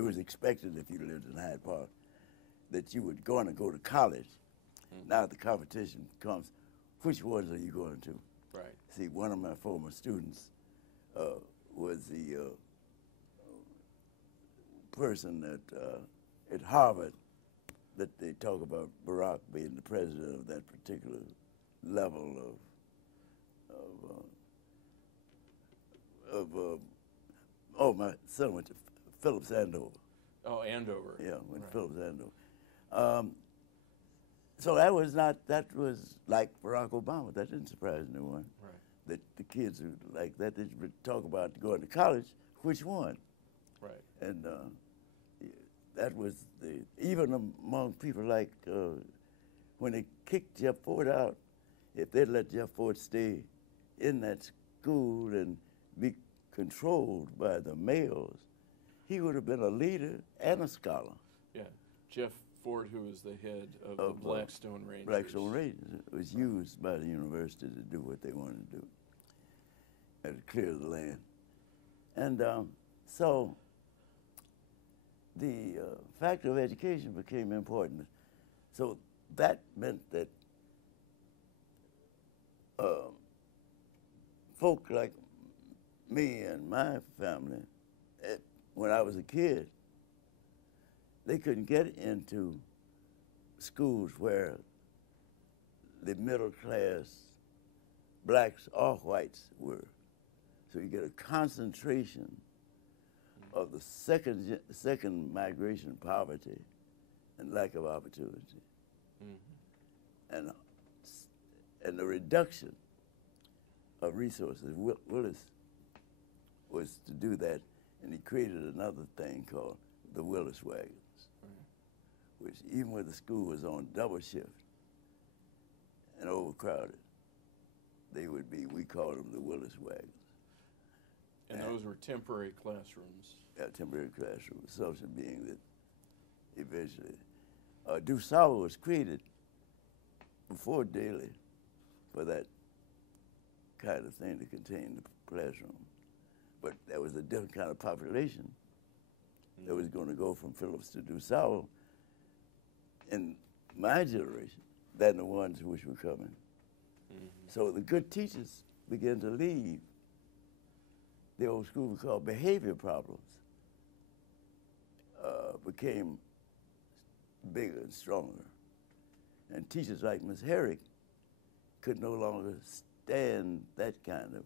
It was expected if you lived in Hyde Park that you would going to go to college. Now the competition comes, which ones are you going to? Right. See, one of my former students was the person at Harvard that they talk about Barack being the president of that particular level oh, my son went to Phillips Andover. Oh, Andover. Yeah, went right. to Phillips Andover. So that was like Barack Obama. That didn't surprise anyone. Right. That the kids who like that, they would talk about going to college, which one? Right. And that was even among people like when they kicked Jeff Ford out, if they'd let Jeff Ford stay in that school and be controlled by the males, he would have been a leader and a scholar. Yeah, Jeff Ford, who was the head of the Blackstone Rangers. Blackstone Rangers. It was used by the university to do what they wanted to do, and to clear the land. And so the factor of education became important. So that meant that folk like me and my family, when I was a kid, they couldn't get into schools where the middle class blacks or whites were. So you get a concentration of the second migration poverty and lack of opportunity. Mm-hmm. And the reduction of resources. Willis was to do that, and he created another thing called the Willis wagons, which even when the school was on double shift and overcrowded, they would be, we called them the Willis wagons. And those were temporary classrooms. Yeah, temporary classrooms, assumption being that eventually, DuSable was created before Daley for that kind of thing to contain the classroom. But there was a different kind of population that was going to go from Phillips to DuSable in my generation than the ones which were coming. Mm-hmm. So the good teachers began to leave. The old school we called behavior problems became bigger and stronger. And teachers like Miss Herrick could no longer stand that kind of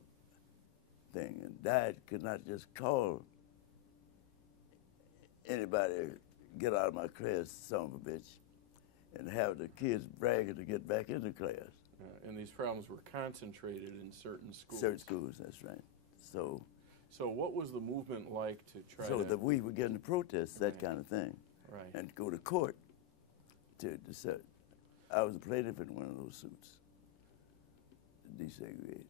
thing, and Dad could not just call anybody, get out of my class, son of a bitch, and have the kids bragging to get back into class. And these problems were concentrated in certain schools. Certain schools, that's right. So what was the movement like to try so to... that we were getting to protest that kind of thing, right, and go to court to decide. I was a plaintiff in one of those suits, desegregate.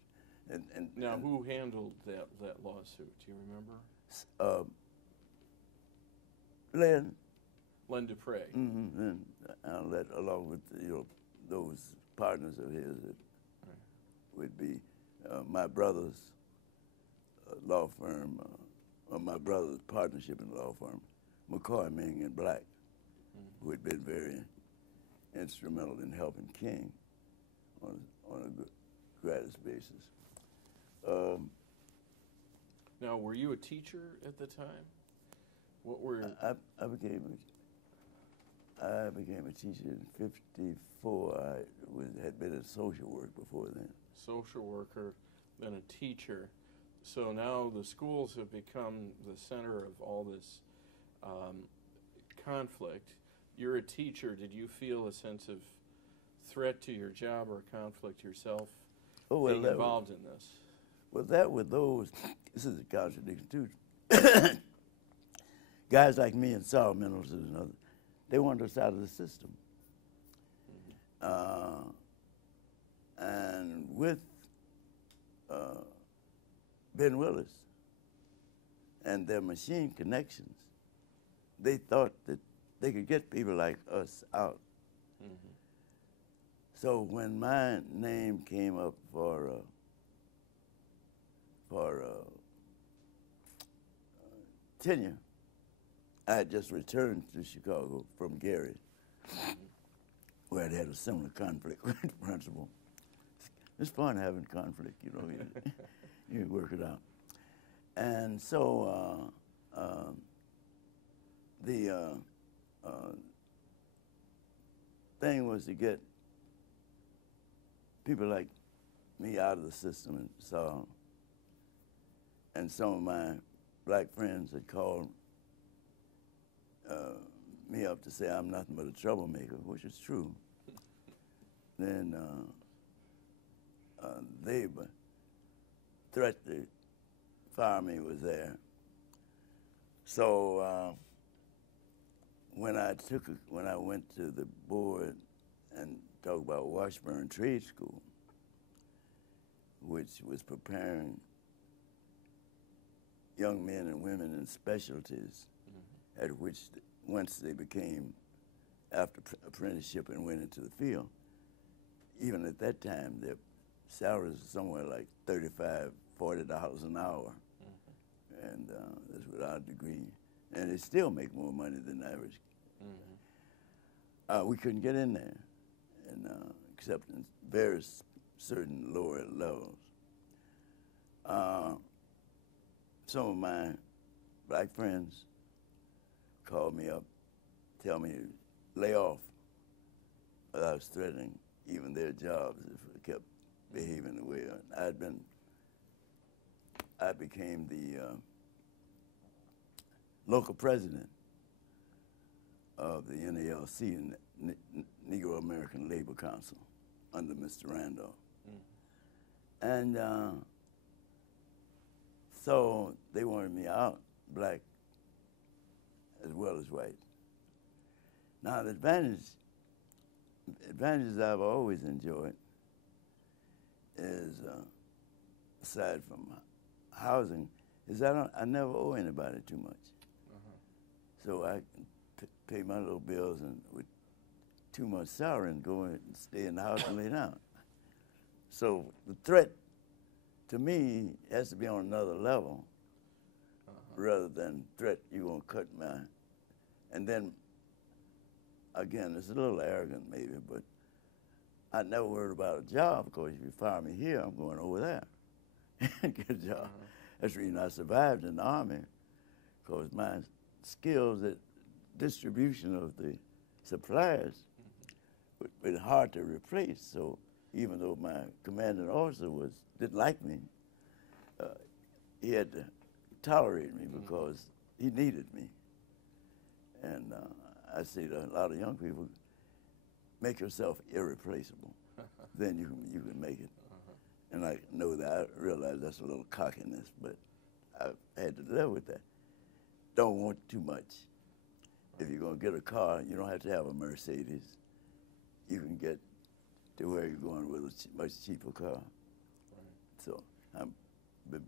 And now, who handled that lawsuit? Do you remember? Len Dupre. Mm-hmm. And along with those partners of his that would be my brother's law firm, or my brother's partnership in the law firm, McCoy, Ming, and Black, who had been very instrumental in helping King on a gratis basis. Now, were you a teacher at the time? What were... I became a teacher in '54. I had been in social work before then. Social worker, then a teacher. So now the schools have become the center of all this conflict. You're a teacher. Did you feel a sense of threat to your job or conflict yourself being involved in this? Well, that with those, this is a contradiction too. Guys like me and Saul Minnels and others, they wanted us out of the system. Mm-hmm. And with Ben Willis and their machine connections, they thought that they could get people like us out. Mm-hmm. So when my name came up for tenure, I had just returned to Chicago from Gary, where I'd had a similar conflict with the principal. It's fun having conflict, you know, you work it out. And so the thing was to get people like me out of the system, and so, and some of my black friends had called me up to say I'm nothing but a troublemaker, which is true. Then the threat to fire me was there. So when I went to the board and talked about Washburn Trade School, which was preparing young men and women in specialties, at which once they became after apprenticeship and went into the field, even at that time, their salaries were somewhere like $35, $40 an hour, and that's without a degree, and they still make more money than the average. We couldn't get in there, and except in very certain lower levels. Some of my black friends called me up, tell me to lay off. But I was threatening even their jobs if I kept behaving the way I became the local president of the NALC, Negro American Labor Council, under Mr. Randolph. And so they wanted me out, black as well as white. Now the advantages I've always enjoyed is, aside from housing, is I never owe anybody too much. So I can pay my little bills and with 2 months' salary and go and stay in the house and lay down. So the threat to me has to be on another level rather than threat you're gonna cut my, and then again, it's a little arrogant maybe, but I never worried about a job because if you fire me here, I'm going over there and get a job. That's the reason I survived in the Army, because my skills at distribution of the supplies were hard to replace. So even though my commanding officer didn't like me, he had to tolerate me because he needed me. And I say to a lot of young people, make yourself irreplaceable. Then you can make it. And I know that, I realize that's a little cockiness, but I had to live with that. Don't want too much. If you're gonna get a car, you don't have to have a Mercedes. You can get to where you're going with a much cheaper car. Right. So I've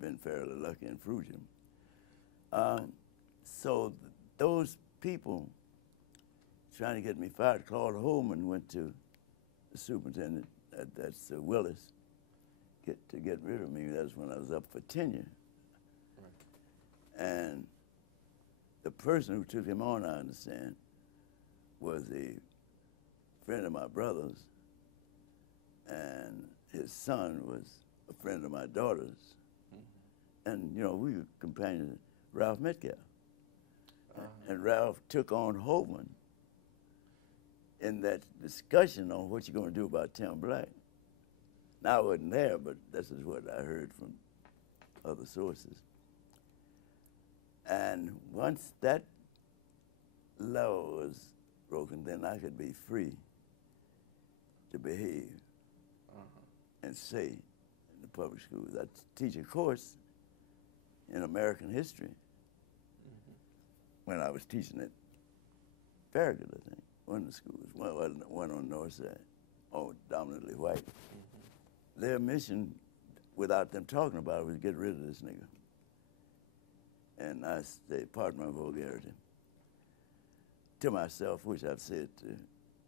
been fairly lucky in Frugium. So those people trying to get me fired, Claude Holman went to the superintendent, that's Willis, to get rid of me. That was when I was up for tenure. Right. And the person who took him on, I understand, was a friend of my brother's, and his son was a friend of my daughter's. And, you know, we were companions, Ralph Metcalf. And Ralph took on Holman in that discussion on what you're going to do about Tim Black. Now, I wasn't there, but this is what I heard from other sources. And once that law was broken, then I could be free to behave and say in the public schools. I teach a course in American history when I was teaching at Farragut, I think, one of the schools, one on the north side, all dominantly white. Their mission, without them talking about it, was get rid of this nigger. And I say, pardon my vulgarity, to myself, which I've said to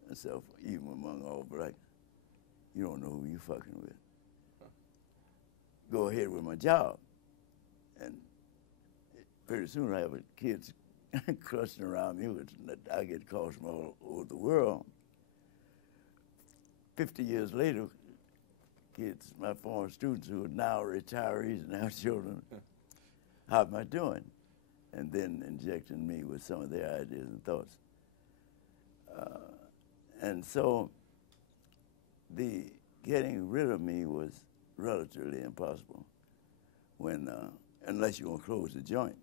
myself, even among all black, you don't know who you fucking with. Go ahead with my job. And pretty soon I have kids clustering around me. I get calls from all over the world. 50 years later, kids, my former students who are now retirees and now children, how am I doing? And then injecting me with some of their ideas and thoughts. And so the getting rid of me was relatively impossible when, unless you're going to close the joint.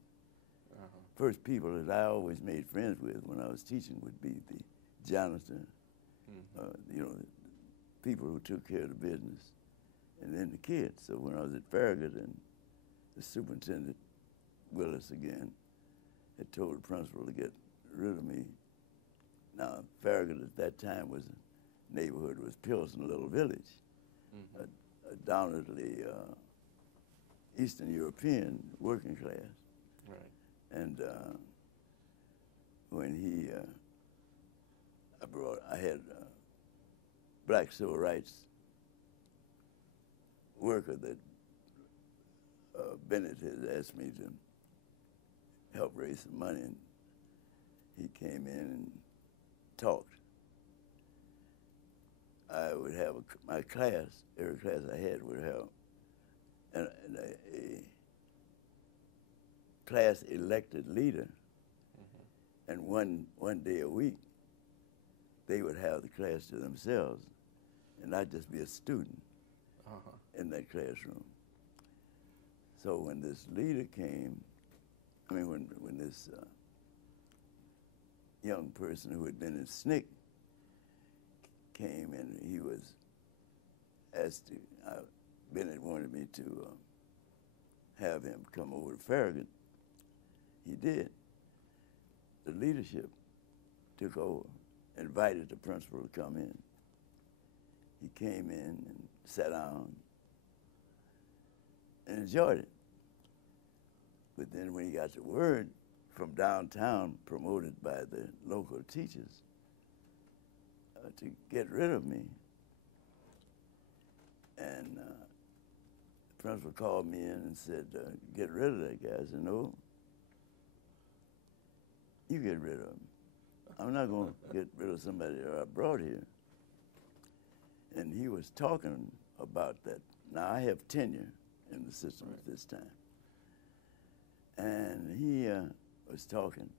First people that I always made friends with when I was teaching would be the janitor, you know, the people who took care of the business, and then the kids. So when I was at Farragut, and the superintendent, Willis again, had told the principal to get rid of me. Now, Farragut at that time was a neighborhood, was Pilsen, a little village, a dominantly Eastern European working class. Right. And when I had a black civil rights worker that Bennett had asked me to help raise some money, and he came in and talked. I would have my class, every class I had would have a class elected leader, and one day a week they would have the class to themselves, and I'd just be a student in that classroom. So when this leader came, when this young person who had been in SNCC came, and he was asked to, Bennett wanted me to have him come over to Farragut. He did. The leadership took over, invited the principal to come in. He came in and sat down and enjoyed it. But then when he got the word from downtown, promoted by the local teachers, to get rid of me, and the principal called me in and said, get rid of that guy. I said, no, you get rid of him. I'm not going to get rid of somebody that I brought here. And he was talking about that. Now, I have tenure in the system at this time. And he was talking.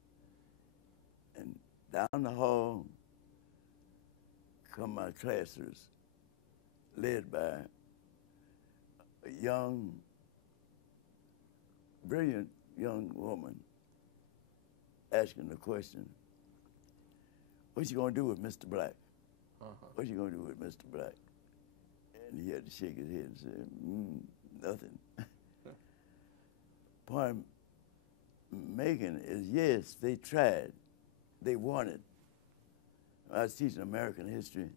And down the hall come my classers, led by a young, brilliant young woman, asking the question, what you going to do with Mr. Black? What you going to do with Mr. Black? And he had to shake his head and say, nothing. Point I'm making is, yes, they tried. They wanted. I was teaching American history.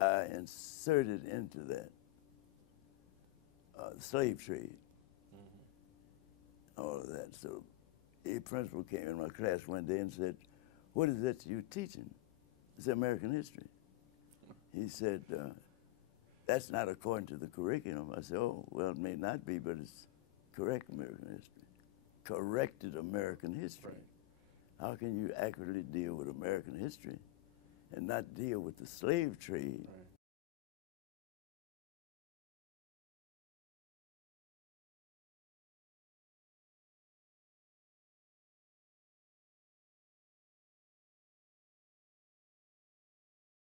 I inserted into that the slave trade, all of that. So a principal came in my class one day and said, what is that you're teaching? I said, American history. He said, that's not according to the curriculum. I said, oh, well, it may not be, but it's correct American history. Corrected American history. Right. How can you accurately deal with American history and not deal with the slave trade